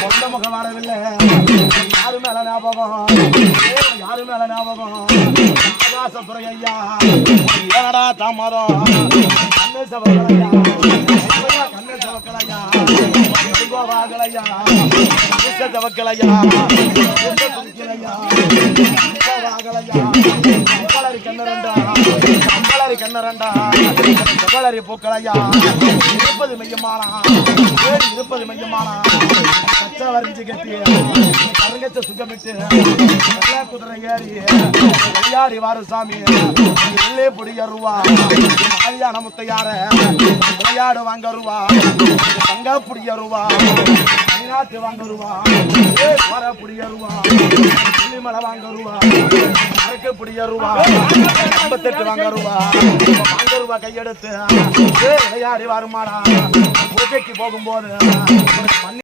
சொந்த முகம் வரவில்லை. யாரு மேல ஞாபகம், யாரு மேல ஞாபகம்? ஆகாசத்துறை ஐயா ஏனடா தாமதம்? கண்ணு சவக்கலையா, கண்ணு சவக்கலையா, வாகலையா, சவக்கலையா, வாகலையா, கம்பளரி கண்ணரண்டா, கம்பளரி கண்ணரண்டா, கம்பளரி பூக்களையா, இருப்பது மையமானா, இருப்பது மையமானா, கச்சா வரைஞ்சு கட்டி கருங்கச்ச சுகமிட்டு குதிரை ஏறி விளையாடி வாரு சாமி உள்ளே புடியருவா கல்யாண முத்தையார விளையாடு வாங்கருவா தங்க புடியருவா நாட்டு வாங்கருவா வர புடியருவா புள்ளிமலை வாங்கருவா அரைக்க புடியருவா 58 வாங்கருவா வாங்கருவா கையெடுத்து விளையாடி வருமாடா பூஜைக்கு போகும்போது